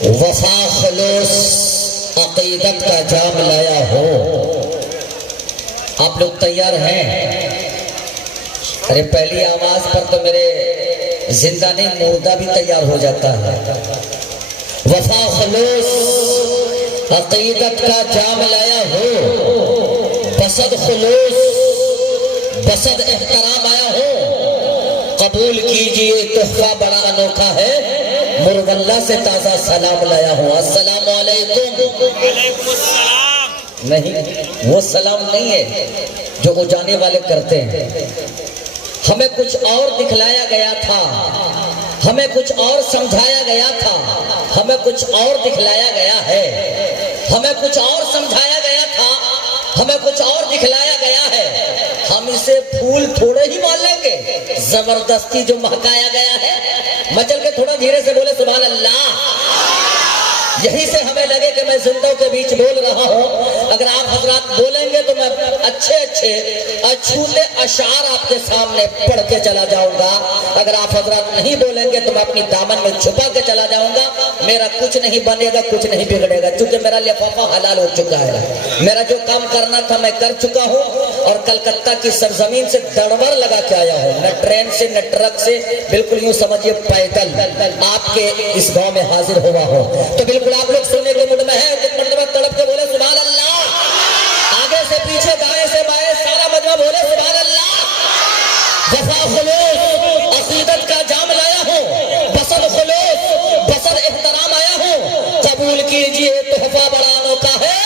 وفا خلوص عقیدت کا جام لایا ہو۔ آپ لوگ تیار ہیں؟ ارے پہلی آواز پر تو میرے زندہ نہیں مردہ بھی تیار ہو جاتا ہے۔ وفا خلوص عقیدت کا جام لایا ہو، بسد خلوص بسد احترام آیا ہو، قبول کیجئے تحفہ بڑا انوکھا ہے، مرغ اللہ سے تازہ سلام لایا ہوں۔ السلام علیکم۔ وعلیکم السلام۔ نہیں، وہ سلام نہیں ہے جو وہ جانے والے کرتے ہیں۔ ہمیں کچھ اور دکھلایا گیا تھا، ہمیں کچھ اور سمجھایا گیا تھا، ہمیں کچھ اور دکھلایا گیا ہے، ہمیں کچھ اور سمجھایا گیا تھا، ہمیں کچھ اور دکھلایا گیا ہے۔ ہم اسے پھول تھوڑے ہی مان لیں گے، زبردستی جو مہکایا گیا ہے۔ مچل کے تھوڑا دھیرے سے بولے سبحان اللہ۔ یہی سے ہمیں لگے کہ میں زندوں کے بیچ بول رہا ہوں۔ اگر آپ حضرات بولیں گے تو میں اچھے اچھے اچھوتے اشعار آپ کے سامنے پڑھ کے چلا جاؤں گا۔ اگر آپ حضرات نہیں بولیں گے تو میں اپنی دامن میں چھپا کے چلا جاؤں گا۔ میرا کچھ نہیں بنے گا، کچھ نہیں بگڑے گا، کیونکہ میرا لفافہ حلال ہو چکا ہے۔ میرا جو کام کرنا تھا میں کر چکا ہوں، اور کلکتہ کی سرزمین سے دڑبڑ لگا کے آیا ہوں، نہ ٹرین سے نہ ٹرک سے، بالکل یوں سمجھیے پیدل آپ کے اس گاؤں میں حاضر ہوا ہوں۔ تو بالکل آپ لوگ سننے کے موڈ میں ہے، ایک مرتبہ تڑپ کے بولے سبحان اللہ۔ آگے سے پیچھے دائیں سے بائیں سارا مجمع بولے سبحان اللہ۔ وفا خلوص عقیدت کا جام لایا ہوں، بسد خلوص بسد احترام آیا ہوں، قبول کیجئے تحفہ بڑا انوکھا ہے،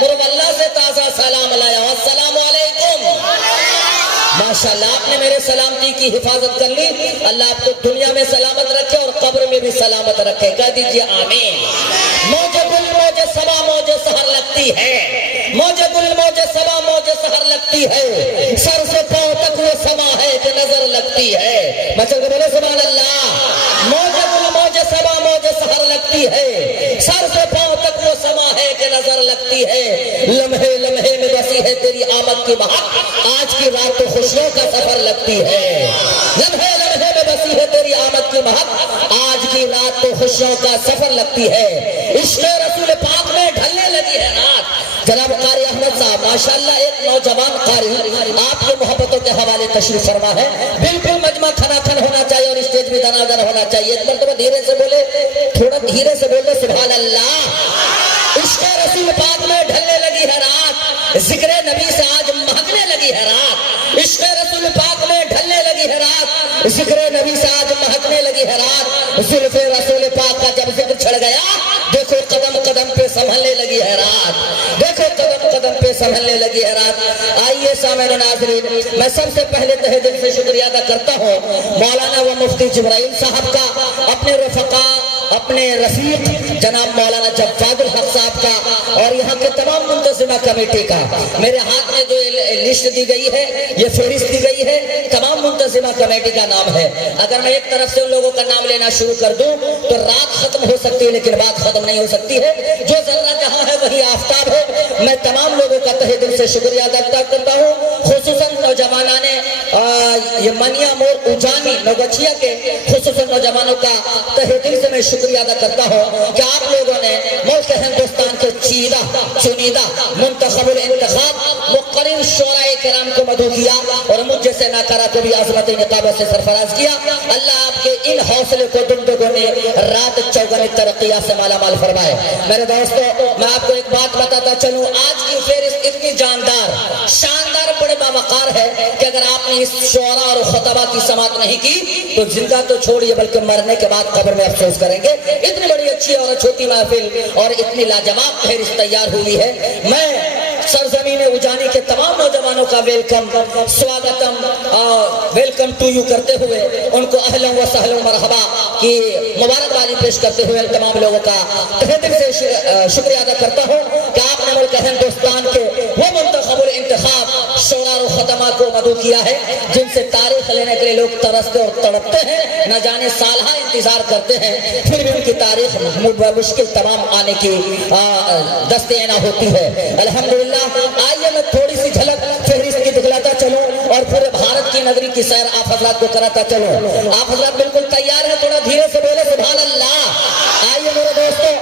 مرغ اللہ سے تازہ سلام لایا ہوں۔ السلام علیکم۔ ماشاءاللہ آپ نے میرے سلامتی کی حفاظت کر لی۔ اللہ آپ کو دنیا میں سلامت رکھے اور قبر میں بھی سلامت رکھے، کہہ دیجئے آمین۔ موج گل موج سبا موج سحر لگتی ہے، موج گل موج سبا موج سحر لگتی ہے، سر سے پاؤں تک وہ سما ہے کہ نظر لگتی ہے۔ مچل کے بولے سبحان اللہ۔ موج گل موج سبا موج سحر لگتی ہے، سر سے پاؤں تک وہ سما ہے کہ نظر لگتی ہے، لمحے لمحے میں بسی ہے تیری آمد کی مہک، آج کی رات تو خوشیوں کا سفر لگتی ہے، لمحے لمحے میں بسی ہے تیری آمد کی مہک، آج کی رات تو خوشیوں کا سفر لگتی ہے، عشق رسول پاک میں ڈھلنے لگی ہے رات۔ جناب قاری احمد صاحب ماشاءاللہ ایک نوجوان قاری آپ کے محبتوں کے حوالے تشریف فرما ہے۔ بالکل مجمع کھنا کھن ہونا چاہیے اور اسٹیج بھی دنادر ہونا چاہیے۔ ایک مرتبہ دھیرے سے بولے، تھوڑا دھیرے سے بولے سبحان اللہ۔ عشق رسول پاک میں ڈھلنے لگی ہے رات، ذکر نبی سے آج مہکنے لگی ہے رات، عشق رسول پاک میں ڈھلنے لگی ہے رات، ذکر نبی سے آج مہکنے لگی ہے رات، زلف رسول پاک کا جب ذکر چھڑ گیا، دیکھو قدم قدم پہ سنبھلنے لگی ہے رات، دیکھو قدم قدم پہ سنبھلنے لگی ہے رات۔ آئیے سامعین و ناظرین، میں سب سے پہلے تہہ دل سے شکریہ ادا کرتا ہوں مولانا و مفتی جبرائیل صاحب کا، اپنے رفقا اپنے رفیق جناب مولانا جواد الحق صاحب کا، اور یہاں کے تمام منتظمہ کمیٹی کا۔ میرے ہاتھ میں جو لسٹ دی گئی ہے، یہ فہرست دی گئی ہے، تمام منتظمہ کمیٹی کا نام ہے۔ اگر میں ایک طرف سے ان لوگوں کا نام لینا شروع کر دوں تو رات ختم ہو سکتی ہے لیکن بات ختم نہیں ہو سکتی ہے۔ جو ذرہ جہاں ہے وہی آفتاب ہے۔ میں تمام لوگوں کا تہہ دل سے شکریہ ادا کرتا ہوں، خصوصاً نوجوانان یہ منیا مور اجانی نوگچھیا کے خصوصاً نوجوانوں کا تہہ دل سے میں شکریہ ادا کرتا ہوں کہ آپ لوگوں نے ملک ہندوستان کے چنیدہ منتخب الانتخاب مقرر شورائے کرام کو مدعو کیا اور مجھ جیسے ناکارہ کو بھی عظمت نقابت سے سرفراز کیا۔ اللہ آپ کے ان حوصلے کو دن دگنے رات چوگنے ترقیات سے مالا مال فرمائے۔ میرے دوستو میں آپ کو ایک بات بتاتا چلوں، آج کی فہرست اتنی جاندار شاندار بڑے باوقار ہے کہ اگر آپ نے اس شعراء اور خطبہ کی سماعت نہیں کی تو زندہ تو چھوڑیے بلکہ مرنے کے بعد قبر میں افسوس کریں گے۔ اتنی بڑی اچھی اور چھوٹی محفل اور اتنی لاجواب فہرست تیار ہوئی ہے۔ میں سرزمین اجانی کے تمام نوجوانوں کا ویلکم سواگتم ویلکم ٹو یو کرتے ہوئے ان کو اہلا و سہلا مرحبا کی مبارکبادی پیش کرتے ہوئے تمام لوگوں کا تہہ دل سے شکریہ ادا کرتا ہوں کہ آپ نے ملک ہندوستان کے وہ منتخب الانتخاب شعراء و ختمہ کو مدعو کیا ہے جن سے تاریخ لینے کے لیے لوگ ترستے اور تڑپتے ہیں، نہ جانے سالہ انتظار کرتے ہیں، پھر بھی ان کی تاریخ مشکل تمام آنے کی دست عنا ہوتی ہے۔ الحمدللہ آئیے میں تھوڑی سی جھلک فہرست کی دکھلاتا چلوں اور پھر بھارت کی نگری کی سیر آپ حضرات کو کراتا چلوں۔ آپ حضرات بالکل تیار ہیں؟ تھوڑا دھیرے سے بولے سبحان اللہ۔ آئیے میرے دوستو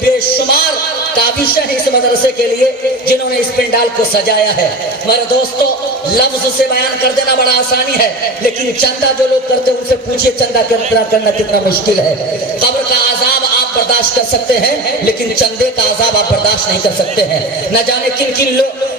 بے شمار کاوشیں ہیں اس مدرسے کے لیے، جنہوں نے اس پنڈال کو سجایا ہے۔ میرے دوستو، لفظ سے بیان کر دینا بڑا آسانی ہے، لیکن چندہ جو لوگ کرتے ہیں ان سے پوچھئے چندہ کرنا کتنا مشکل ہے۔ قبر کا عذاب آپ برداشت کر سکتے ہیں، لیکن چندے کا عذاب آپ برداشت نہیں کر سکتے ہیں۔ نہ جانے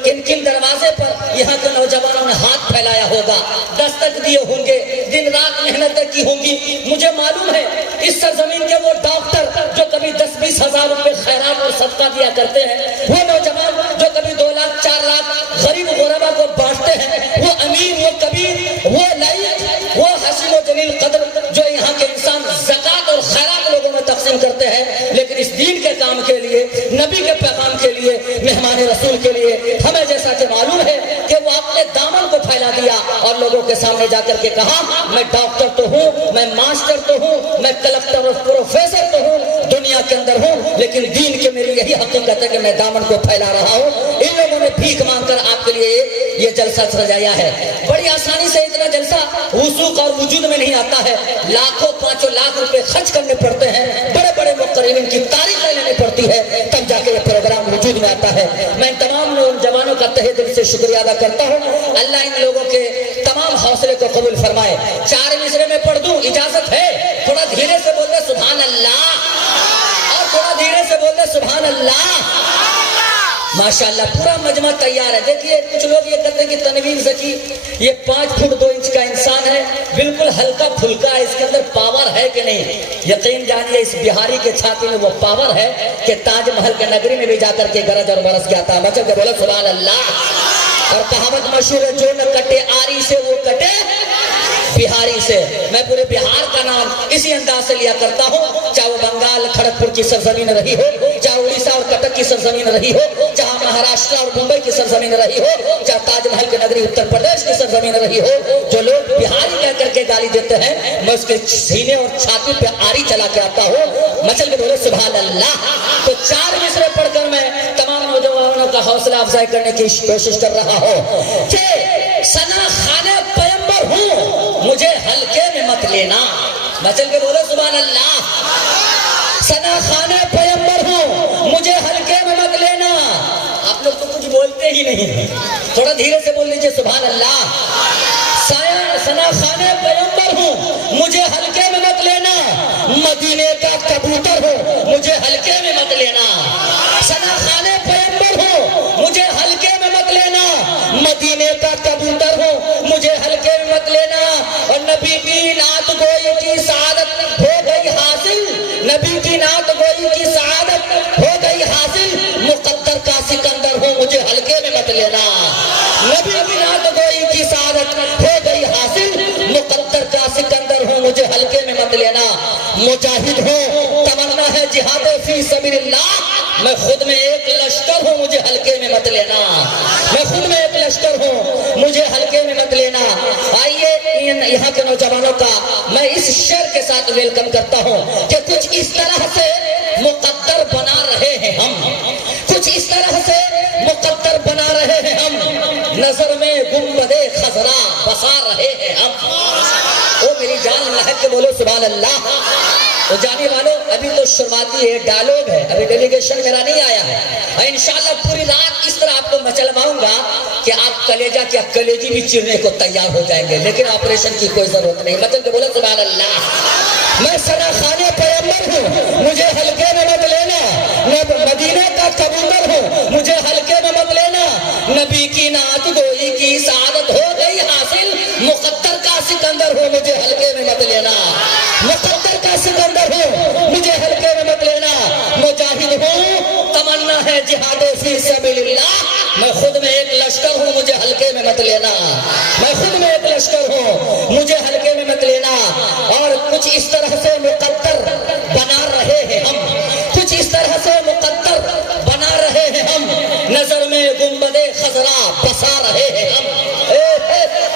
کن کن دروازے پر یہاں کے نوجوانوں نے ہاتھ پھیلایا ہوگا، دستک دیے ہوں گے، دن رات محنتیں کی ہوں گی۔ مجھے معلوم ہے اس سرزمین کے وہ ڈاکٹر جو کبھی 10-20 ہزار روپے خیرات اور صدقہ دیا کرتے ہیں، وہ نوجوان جو کبھی 2 لاکھ 4 لاکھ غریب غربا کو بانٹتے ہیں، وہ امیر، وہ کبیر، وہ لائق، وہ حسین و جلیل قدر جو یہاں کے انسان زکوٰۃ اور خیرات لوگوں میں تقسیم کرتے ہیں، لیکن اس دین کے کام کے لیے، نبی کے پیغام کے لیے، مہمان رسول کے لیے، ہمیں جیسا کہ معلوم ہے کہ وہ اپنے دامن کو پھیلا دیا اور لوگوں کے سامنے جا کر کے کہا، میں ڈاکٹر تو ہوں، میں ماسٹر تو ہوں، میں کلکٹر اور پروفیسر تو ہوں، دنیا کے اندر ہوں، لیکن دین کے میری یہی حقیقت ہے کہ میں دامن کو پھیلا رہا ہوں۔ ان لوگوں نے بھیک مانگ کر آپ کے لیے یہ جلسہ سجایا ہے۔ بڑی آسانی سے اتنا جلسہ وثوق اور وجود میں نہیں آتا ہے، لاکھوں 5 لاکھ روپے خرچ کرنے پڑتے ہیں، بڑے بڑے مقررین کی تاریخ لینے پڑتی ہے، تب جا کے یہ پروگرام وجود میں آتا ہے۔ میں ان تمام نوجوانوں کا تہہ دل سے شکریہ ادا کرتا ہوں۔ اللہ ان لوگوں کے تمام حوصلے کو قبول فرمائے۔ 4 مصرے میں پڑھ دوں، اجازت ہے؟ تھوڑا دھیرے سے بول دے سبحان اللہ، اور تھوڑا دھیرے سے بول دے سبحان اللہ۔ ماشاءاللہ پورا مجمع تیار ہے۔ دیکھیے کچھ لوگ یہ کہتے ہیں کہ تنویر زکی یہ 5 فٹ 2 انچ کا انسان ہے، بالکل ہلکا پھلکا ہے، اس کے اندر پاور ہے کہ نہیں؟ یقین جانیے اس بہاری کے چھاتی میں وہ پاور ہے کہ تاج محل کے نگری میں بھی جا کر کے گرج اور برس گیا تھا۔ مچل کے بولے سبحان اللہ۔ اور کہاوت مشہور ہے، جو نہ کٹے آری سے وہ کٹے بہاری سے۔ میں پورے بہار کا نام اسی انداز سے لیا کرتا ہوں، چاہے وہ بنگال کھڑگپور کی سرزمین رہی ہو، چاہے اڑیسہ اور کٹک کی سرزمین رہی ہو، چاہے مہاراشٹر اور ممبئی کی سرزمین رہی ہو، چاہے تاج محل کے نگری اتر پردیش کی سرزمین رہی ہو، جو لوگ بہاری کہہ کر کے گالی دیتے ہیں، میں اس کے سینے اور چھاتی پہ آری چلا کے آتا ہوں۔ مچل کے بولے سبحان اللہ۔ تو 4 مصرے پڑھ کر میں تمام نوجوانوں کا حوصلہ افزائی کرنے کی کوشش کر رہا ہوں کہ ثنا خانہ پیغمبر ہوں، مجھے ہلکے میں مت لینا۔ مچل کے بولے سبحان اللہ۔ ثنا خانہ پیغمبر ہوں، مجھے ہلکے میں مت لینا۔ آپ لوگ تو کچھ بولتے ہی نہیں، تھوڑا دھیرے سے بول لیجئے سبحان اللہ۔ ثنا خانہ پیغمبر ہوں، مجھے ہلکے میں مت لینا۔ مدینے کا کبوتر ہوں، مجھے ہلکے میں مت لینا۔ ثنا خانہ پیغمبر ہوں، مجھے ہلکے میں مت لینا۔ مدینے کا کبوتر ہوں، مجھے ہلکے میں مت لینا۔ اور نبی کی نعت گوئی کی سعادت ہو گئی حاصل، نبی کی نعت گوئی کی سعادت ہو گئی حاصل۔ مقدر کا سکندر ہوں، مجھے ہلکے میں مت لینا۔ نبی کی نعت گوئی کی سعادت ہو گئی حاصل، مقدر کا سکندر ہوں، مجھے ہلکے میں مت لینا۔ مجاہد ہوں، تمنا ہے جہاد فی سبیل اللہ، میں خود میں ایک لشکر ہوں، مجھے ہلکے میں مت لینا۔ میں خود میں ایک لشکر ہوں، مجھے ہلکے میں مت لینا۔ آئیے یہاں کے نوجوانوں کا میں اس شعر کے ساتھ ویلکم کرتا ہوں کہ کچھ اس طرح سے مقدر بنا رہے ہیں ہم، کچھ اس طرح سے مقدر بنا رہے ہیں ہم، نظر میں گنبد خضرا بسا رہے ہیں ہم۔ او میری جان مہک کے بولو سبحان اللہ۔ تو جانے والوں ابھی تو شروعاتی ہے، ڈائلوگ ہے، ابھی ڈیلیگیشن میرا نہیں آیا ہے، اور انشاءاللہ پوری رات اس طرح آپ کو مچلواؤں گا کہ آپ کلیجہ کیا کلیجی بھی چیرنے کو تیار ہو جائیں گے، لیکن آپریشن کی کوئی ضرورت نہیں۔ مطلب کہ بولو سبحان اللہ۔ میں ثنا خانہ پیغمبر ہوں، مجھے ہلکے میں مت لینا۔ میں مدینے کا کبوتر ہوں، مجھے ہلکے میں مت لینا۔ نبی کی نعت گوئی کی سعادت ہو گئی حاصل، مقدر کا سکندر ہوں، مجھے ہلکے میں مت لینا۔ مقدر کا سکندر ہوں، مجھے ہلکے میں مت لینا۔ مجاہد ہوں، تمنا ہے جہاد فی سبیل اللہ، میں خود میں ایک لشکر ہوں، مجھے ہلکے میں مت لینا۔ میں خود میں ایک لشکر ہوں، مجھے ہلکے میں مت لینا۔ اور کچھ اس طرح سے مقدر بنا رہے ہیں ہم، کچھ اس طرح سے مقدر بنا رہے ہیں ہم، نظر میں گنبد خضرا بسا رہے ہیں ہم۔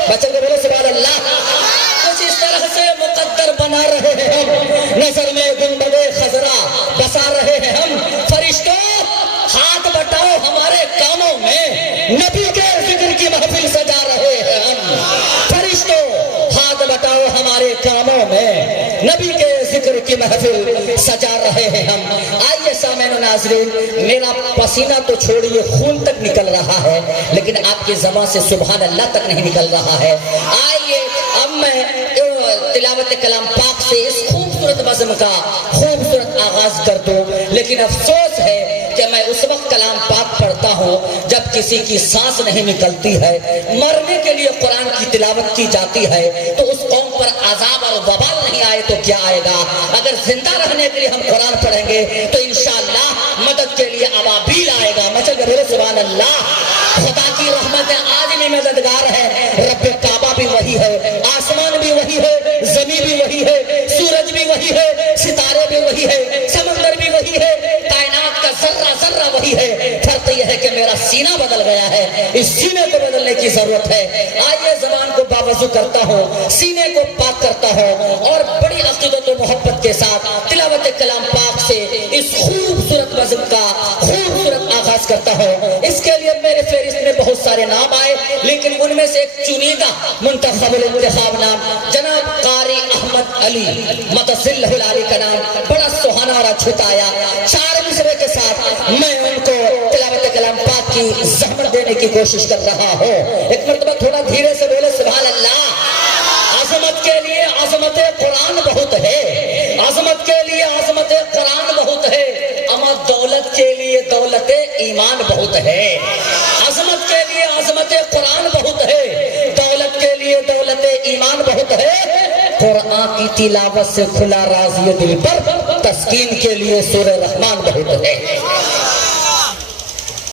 بچوں کو بولو سبحان اللہ۔ کچھ اس طرح سے مقدر بنا رہے ہیں ہم، نظر میں گنبد خضرا بسا رہے ہیں ہم۔ فرشتوں ہاتھ بٹاؤ ہمارے کاموں میں، نبی کے ذکر کی محفل سجا رہے ہیں ہم۔ فرشتوں ہاتھ بٹاؤ ہمارے کاموں میں، نبی کے ذکر کی محفل سجا رہے ہیں ہم. آئیے سامعین و ناظرین، میرا پسینہ تو چھوڑیے خون تک نکل رہا ہے، لیکن آپ کی زبان سے سبحان اللہ تک نہیں نکل رہا ہے. آئیے اب میں تلاوت کلام پاک سے اس خوبصورت بزم کا خوبصورت آغاز کر دوں. لیکن افسوس ہے کہ میں اس وقت کلام پاک پڑھتا ہوں جب کسی کی سانس نہیں نکلتی ہے. مرنے کے لیے قرآن کی تلاوت کی جاتی ہے تو اس قوم پر عذاب اور وبال نہیں آئے تو کیا آئے گا؟ اگر زندہ رہنے کے لیے ہم قرآن پڑھیں گے تو انشاءاللہ مدد کے لیے ابابیل آئے گا. مچل کے بولے سبحان اللہ. خدا کی رحمت آج بھی مددگار ہے. رب کعبہ بھی وہی ہے، آسمان بھی وہی ہے، زمین بھی وہی ہے، سورج بھی وہی ہے، ستارے بھی وہی ہے، سمندر بھی وہی ہے، کائنات کا ذرہ ذرہ وہی ہے. فرق یہ ہے کہ میرا سینہ بدل گیا ہے. اس سینے کو بدلنے کی ضرورت ہے. آئیے زبان کو باوضو کرتا ہوں، سینے کو پاک کرتا ہوں اور بڑی عقیدت و محبت کے ساتھ تلاوت کلام پاک سے اس خوبصورت بزم کا خوبصورت آغاز کرتا ہوں. اس کے لیے میرے فہرست میں بہت سارے نام آئے، لیکن ان میں سے ایک چنیدہ منتخب الانتخاب نام جناب قاری احمد علی متصلہ العلی کا نام بڑا سہانا اور اچھوتا آیا. 4 مصرے کے ساتھ میں ان کو تلاوت کلام پاک کی زحمت دینے کی کوشش کر رہا ہوں. ایک مرتبہ تھوڑا دھیرے سے بولے سبحان اللہ. عظمت کے لیے عظمت قرآن بہت ہے، عظمت کے لیے عظمت قرآن بہت ہے، اما دولت کے لیے دولت ایمان بہت ہے. عظمت کے لیے عظمت قرآن بہت ہے، دولت کے لیے دولت ایمان بہت ہے. قرآن کی تلاوت سے کھلا راضی دل پر تسکین کے لیے سورہ رحمان بہت ہے.